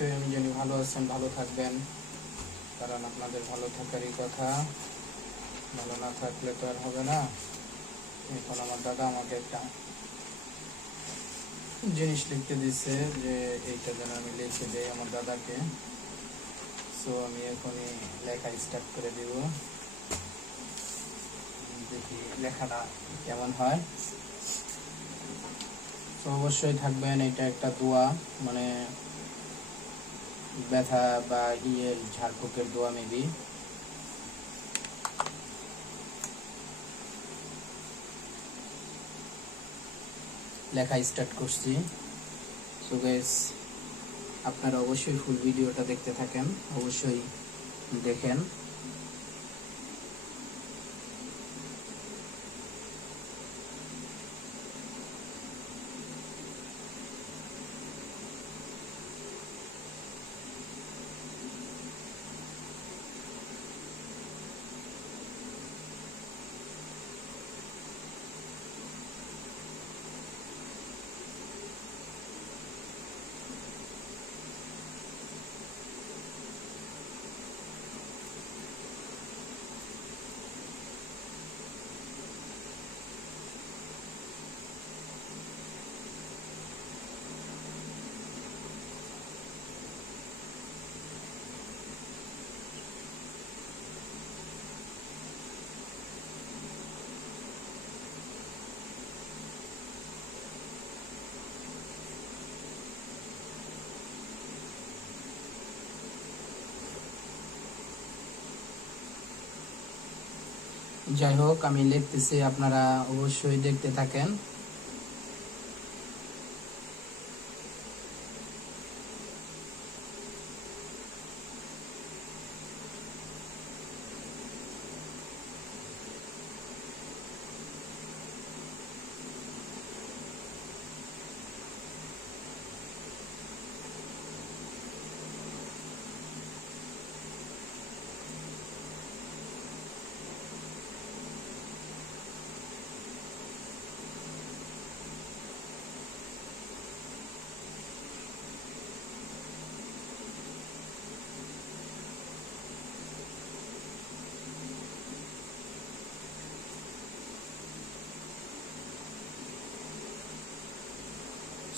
নিশ্চয়ই আমি জানি ভালো আছেন, ভালো থাকবেন, কারণ আপনাদের ভালো থাকারই কথা। ভালো না থাকলে তো আর হবে না। এখন আমার দাদা আমাকে একটা জিনিস লিখতে দিচ্ছে যে এইটা যেন আমি লিখে দেই আমার দাদাকে। সো আমি এখনই লেখা স্টার্ট করে দিব, দেখি লেখাটা কেমন হয়। তো অবশ্যই থাকবেন, এটা একটা দোয়া, মানে ব্যথা বা ঝাড়ফুঁকের দোয়া মেবি। লেখা স্টার্ট করছি। সো গাইস, আপনারা অবশ্যই ফুল ভিডিওটা দেখতে থাকেন, অবশ্যই দেখেন। যাই হোক, আমি লিখতেছি, আপনারা অবশ্যই দেখতে থাকেন।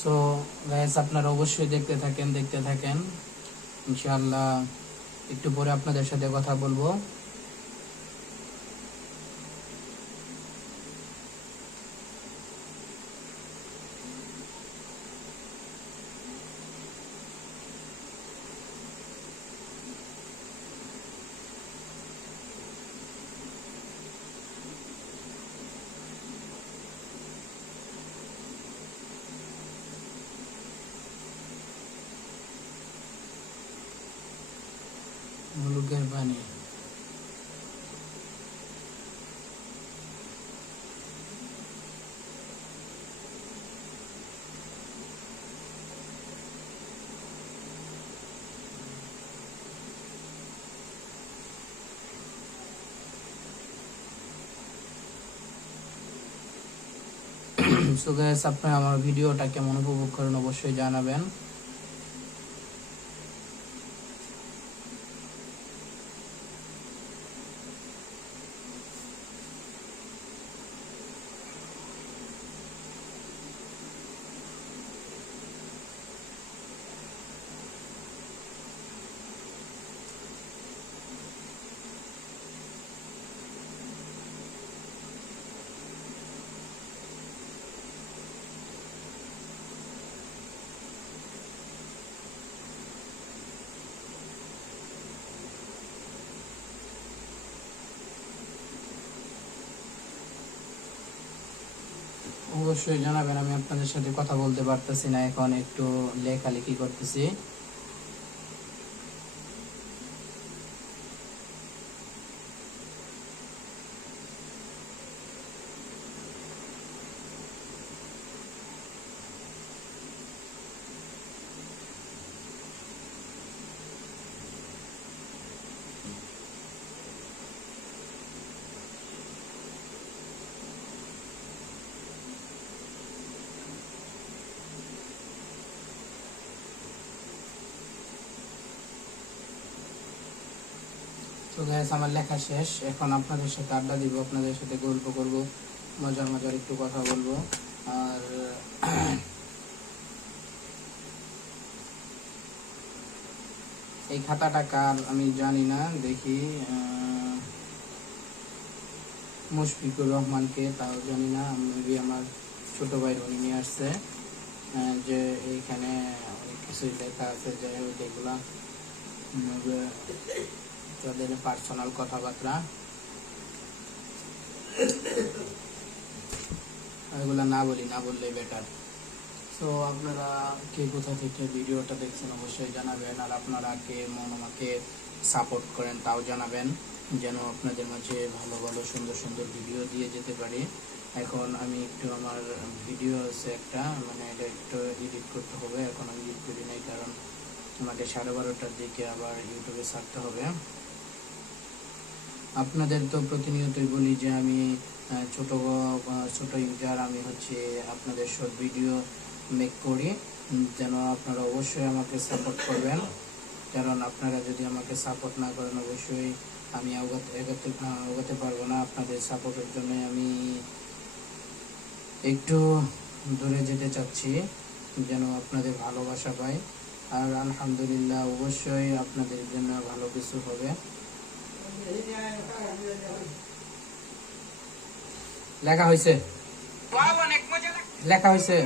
সো গাইস, আপনারা অবশ্যই দেখতে থাকেন ইনশাআল্লাহ একটু পরে আপনাদের সাথে কথা বলবো। মুলুকের বাণী। সো গাইস, আপনারা আমার ভিডিওটা কেমন উপভোগ করেন অবশ্যই জানাবেন। অবশ্যই জানাবেন, আমি আপনাদের সাথে কথা বলতে পারতেছি না, এখন একটু লেখালেখি করতেছি। তো গাইস আমার লেখা শেষ, এখন আপনাদের সাথে আড্ডা দিব, আপনাদের সাথে গল্প করব, মজার মজার একটু কথা বলবো। আর এই খাতাটা কার আমি জানি না, দেখি মুশফিকুর রহমানকে, তাও জানি না, মেবি আমার ছোট ভাই উনি নিয়ে আসছে। যে এইখানে অনেক কিছুই লেখা আছে, যাই হোক এগুলা তাদের পার্সোনাল কথাবার্তা, এগুলা না বললেই বেটার। তো আপনারা কে কোথা থেকে ভিডিওটা দেখছেন অবশ্যই জানাবেন, আর আপনারা কে আমাকে সাপোর্ট করেন তাও জানাবেন, যেন আপনাদের মাঝে ভালো ভালো সুন্দর সুন্দর ভিডিও দিয়ে যেতে পারি। এখন আমি একটু আমার ভিডিও আছে একটা, মানে এটা একটু এডিট করতে হবে, এখন আমি এডিট করি নাই, কারণ আমাকে 12:30টার দিকে আবার ইউটিউবে ছাড়তে হবে। আপনাদের তো প্রতিনিয়তই বলি যে আমি ছোট ছোট ইউজার, আমি হচ্ছে আপনাদের শর্ট ভিডিও মেক করি, যেন আপনারা অবশ্যই আমাকে সাপোর্ট করবেন, কারণ আপনারা যদি আমাকে সাপোর্ট না করেন অবশ্যই আমি এগোতে পারবো না। আপনাদের সাপোর্টের জন্য আমি একটু দূরে যেতে চাচ্ছি, যেন আপনাদের ভালোবাসা পাই। আর আলহামদুলিল্লাহ অবশ্যই আপনাদের জন্য ভালো কিছু হবে। লেখা হয়েছে, লেখা হয়েছে।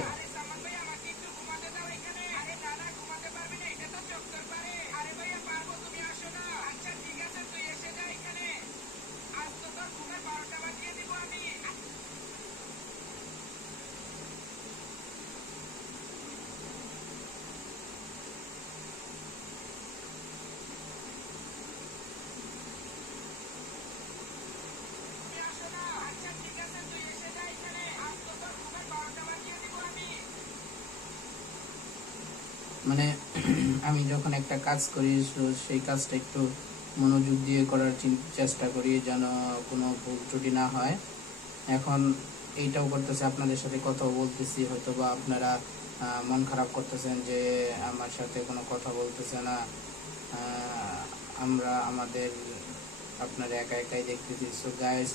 মানে আমি যখন একটা কাজ করি সেই কাজটা একটু মনোযোগ দিয়ে করার চেষ্টা করি, যেন কোনো ভুল ত্রুটি না হয়। এখন এইটাও করতেছে, আপনাদের সাথে কথা বলতেছি, হয়তো বা আপনারা মন খারাপ করতেছেন যে আমার সাথে কোনো কথা বলতেছে না, আমরা আপনারা একা একাই দেখতেছি। সো গাইস,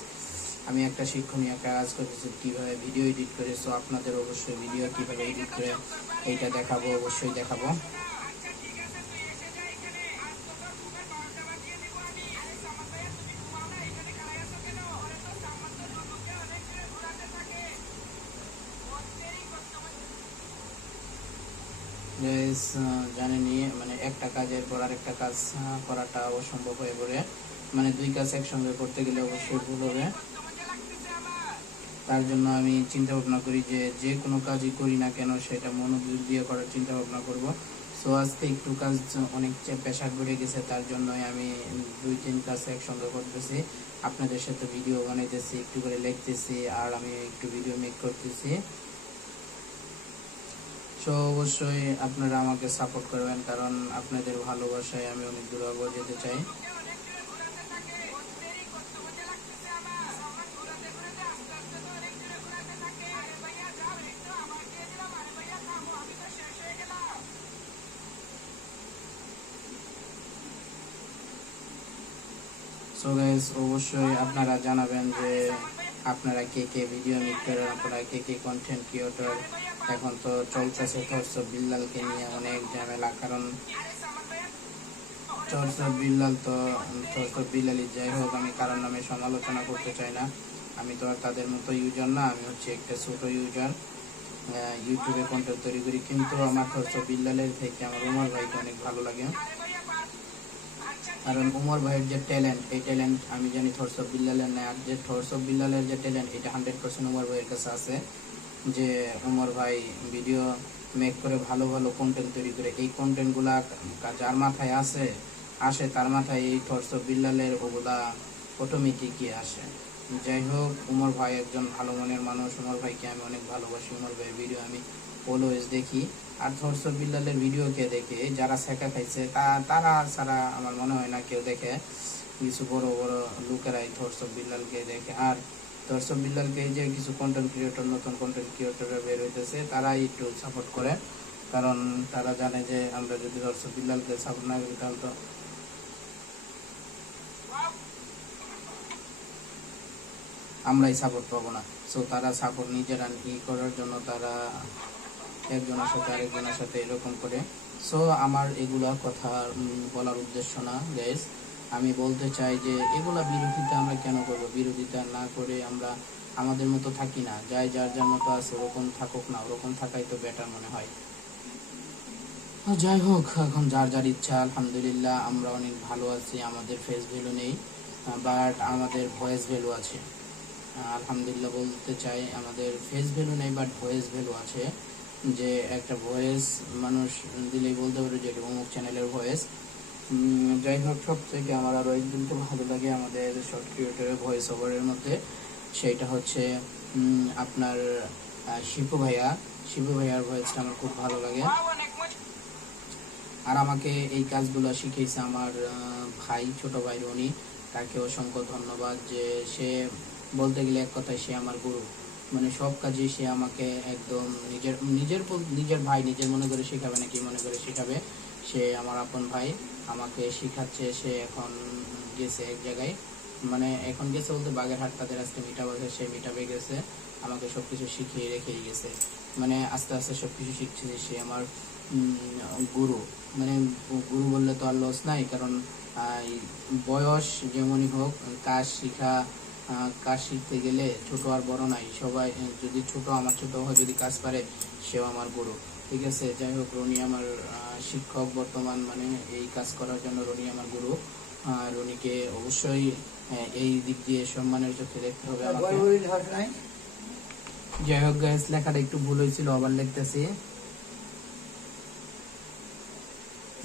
আমি একটা শিক্ষণীয় একটা কাজ করতেছি, কীভাবে ভিডিও এডিট করে। সো আপনাদের অবশ্যই ভিডিও কীভাবে এডিট করে এইটা দেখাবো, অবশ্যই দেখাবো। জানেনি, মানে একটা কাজের পর আরেকটা কাজ করাটা অসম্ভব হয়ে পড়ে, মানে দুই কাজ একসঙ্গে করতে গেলে অবশ্যই ভুল হবে। তার জন্য আমি চিন্তা ভাবনা করি যে যে কোনো কাজই করি না কেন সেটা মনোযোগ দিয়ে করার চিন্তা ভাবনা করব। সো আজকে একটু কাজ অনেক প্রেশার বেড়ে গেছে, তার জন্যই আমি 2-3 কাজ একসঙ্গে করতেছি, আপনাদের সাথে ভিডিও বানাইতেছি, একটু করে লিখতেছি, আর আমি একটু ভিডিও মেক করতেছি। সো অবশ্যই আপনারা আমাকে সাপোর্ট করবেন, কারণ আপনাদের ভালোবাসায় আমি অনেক দূর আগে যেতে চাই। সো গাইস, অবশ্যই আপনারা জানাবেন যে আপনারা কে কে ভিডিও মেক করেন, আপনারা কে কে কন্টেন্ট ক্রিয়েটর। এখন তো চলতেছে থরসব বিল্লালকে নিয়ে অনেক ঝামেলা, কারণ থরসব বিল্লালই যাই হোক, আমি কারণ নামে সমালোচনা করতে চাই না, আমি তো আর তাদের মতো ইউজার না, আমি হচ্ছে একটা ছোট ইউজার, ইউটিউবে কন্টেন্ট তৈরি করি। কিন্তু আমার থরসব বিল্লালের থেকে আমার উমর ভাইকে অনেক ভালো লাগে, কারণ উমর ভাইয়ের যে ট্যালেন্ট, এই ট্যালেন্ট আমি জানি থরসব বিল্লালের নেই। আর যে থরসব বিল্লালের যে ট্যালেন্ট, এটা 100% উমর ভাইয়ের কাছে আছে। যে উমর ভাই ভিডিও মেক করে ভালো ভালো কন্টেন্ট তৈরি করে, এই কন্টেন্টগুলা যার মাথায় আসে তার মাথায় এই থরসব বিল্লালের ওগুলা অটোমেটিকই আসে। যাই হোক, উমর ভাই একজন ভালো মনের মানুষ, উমর ভাইকে আমি অনেক ভালোবাসি, উমর ভাইয়ের ভিডিও আমি অলওয়েজ দেখি। আর থরসব বিল্লালের ভিডিও কে দেখে, যারা শেখা খাইছে তারা ছাড়া আমার মনে হয় না কেউ দেখে, কিছু বড় বড় লোকেরাই থরসব বিল্লালকে দেখে। আর থরসব বিল্লালকে যে কিছু কন্টেন্ট ক্রিয়েটর, নতুন কন্টেন্ট ক্রিয়েটররা বের হইতেছে, তারাই একটু সাপোর্ট করে, কারণ তারা জানে যে আমরা যদি থরসব বিল্লালকে সাপোর্ট না করি তাহলে তো আমরাই সাপোর্ট পাবো না। সো তারা সাপোর্ট নিজেরা করার জন্য তারা একজনের সাথে আরেকজনের সাথে এরকম করে। সো আমার এগুলা কথা বলার উদ্দেশ্য না গাইস। আমি বলতে চাই যে এগুলা বিরোধিতা আমরা কেন করব? বিরোধিতা না করে আমরা আমাদের মতো থাকি না, যাই যার যার মতো আছে ওরকম থাকুক না, ওরকম থাকাই তো বেটার মনে হয়। যাই হোক, এখন যার যার ইচ্ছা। আলহামদুলিল্লাহ আমরা অনেক ভালো আছি, আমাদের ফেস ভ্যালু নেই বাট আমাদের ভয়েস ভ্যালু আছে। আলহামদুলিল্লাহ বলতে চাই আমাদের ফেস ভ্যালু নেই বাট ভয়েস ভ্যালু আছে। যে একটা ভয়েস মানুষ দিলেই বলতে পারে যে এটা অমুক চ্যানেলের ভয়েস। যাই হোক, সব থেকে আমার আরও একদিনকে ভালো লাগে আমাদের শর্ট ক্রিয়েটরের ভয়েস ওভারের মধ্যে, সেইটা হচ্ছে আপনার শিপু ভাইয়ার ভয়েসটা আমার খুব ভালো লাগে। আর আমাকে এই কাজগুলো শিখিয়েছে আমার ভাই, ছোট ভাই রনি। তাকে অসংখ্য ধন্যবাদ। যে সে বলতে গেলে এক কথায় সে আমার গুরু। মানে সব কাজে সে আমাকে একদম নিজের ভাই, নিজের মনে করে শেখাবে নাকি মনে করে শেখাবে। সে আমার আপন ভাই, আমাকে শেখাচ্ছে। সে এখন গেছে এক জায়গায়, মানে এখন গেছে বলতে বাগেরহাট, তাদের আজকে মিট আপ আছে, সে মিট আপে গেছে, আমাকে সবকিছু শিখিয়ে রেখেই গেছে। মানে আস্তে আস্তে সবকিছু শিখছে। সে আমার গুরু। মানে গুরু বললে তো আর লস নাই, কারণ বয়স যেমনই হোক, কাজ শিখতে গেলে ছোট আর বড় নাই। সবাই যদি আমার ছোট হয় যদি কাজ পারে, সেও আমার গুরু। ঠিক আছে, যাই হোক, রনি আমার শিক্ষক বর্তমান, মানে এই কাজ করার জন্য রনি আমার গুরু। রনিকে অবশ্যই এই দিক দিয়ে সম্মানের চোখে দেখতে হবে আমাকে। যাই হোক গাইস, লেখাটা একটু ভুল হয়েছিল, আবার লিখতেছি।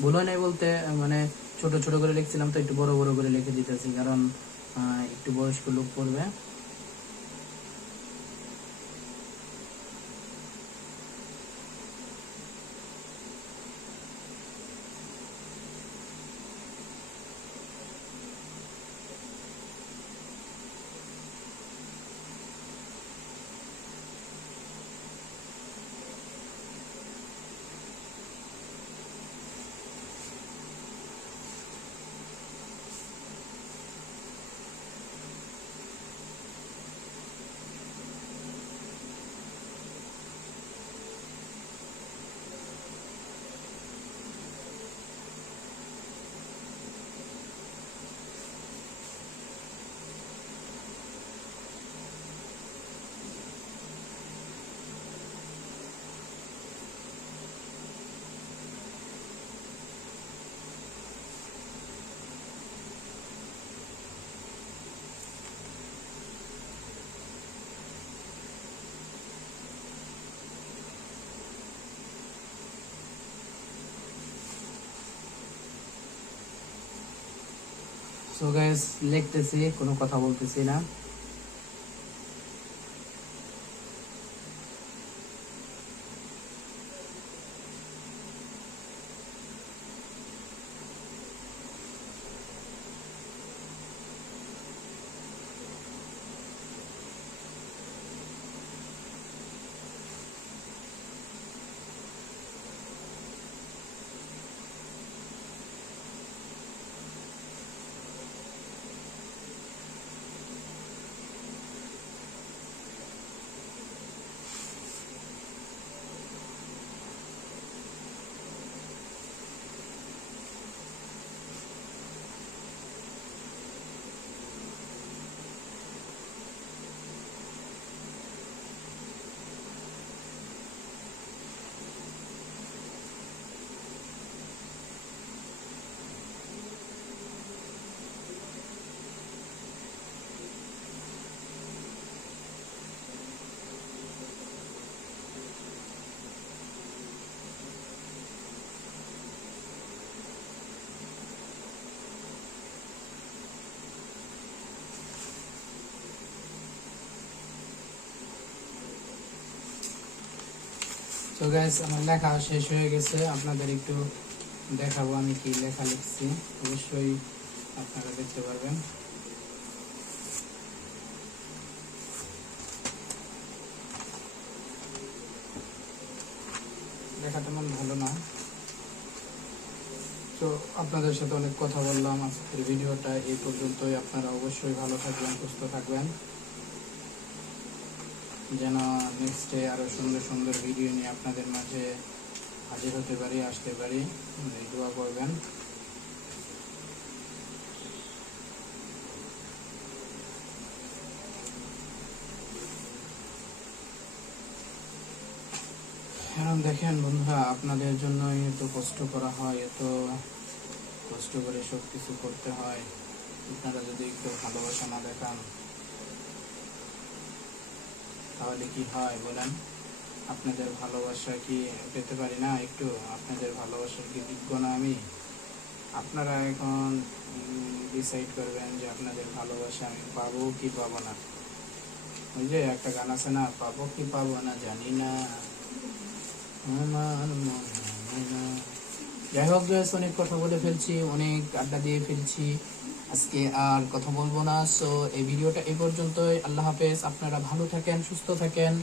ভুল হয় নাই বলতে মানে ছোট ছোট করে লিখছিলাম, তো একটু বড় বড় করে লিখে দিতেছি, কারণ একটু বয়স্ক লোক পড়বে। সো গাইস, লিখতেছি, কোনো কথা বলতেছি না। তো গাইস, আমার লেখা শেষ হয়ে গেছে, আপনাদের একটু দেখাবো আমি কি লেখা লিখছি, অবশ্যই আপনারা দেখতে পারবেন। লেখা তেমন ভালো না, তো আপনাদের সাথে অনেক কথা বললাম, আজকের ভিডিওটা এই পর্যন্তই। আপনারা অবশ্যই ভালো থাকবেন, সুস্থ থাকবেন, যেন নেক্সটে আরো সুন্দর সুন্দর ভিডিও নিয়ে আপনাদের মাঝে হাজির হতে পারি, আসতে পারি। দোয়া করবেন। এখন দেখেন বন্ধুরা, আপনাদের জন্য এত কষ্ট করা হয়, এত কষ্ট করে সব কিছু করতে হয়। আপনারা যদি একটু ভালোবাসা না দেখান তাহলে কি হয় বলেন? আপনাদের ভালোবাসা কি পেতে পারি না? একটু আপনাদের ভালোবাসার কি যোগ্য না আমি? আপনারা এখন ডিসাইড করবেন যে আপনাদের ভালোবাসা আমি পাবো কি পাবো না। ওই যে একটা গান আছে না, পাবো কি পাবো না জানি না, আমার মনে হয় না। যাই হোক গাইস, অনেক কথা বলে ফেলছি, অনেক আড্ডা দিয়ে ফেলছি, আজকে আর কথা বলবো না। সো এই ভিডিওটা এই পর্যন্তই। আল্লাহ হাফেজ। আপনারা ভালো থাকেন, সুস্থ থাকেন।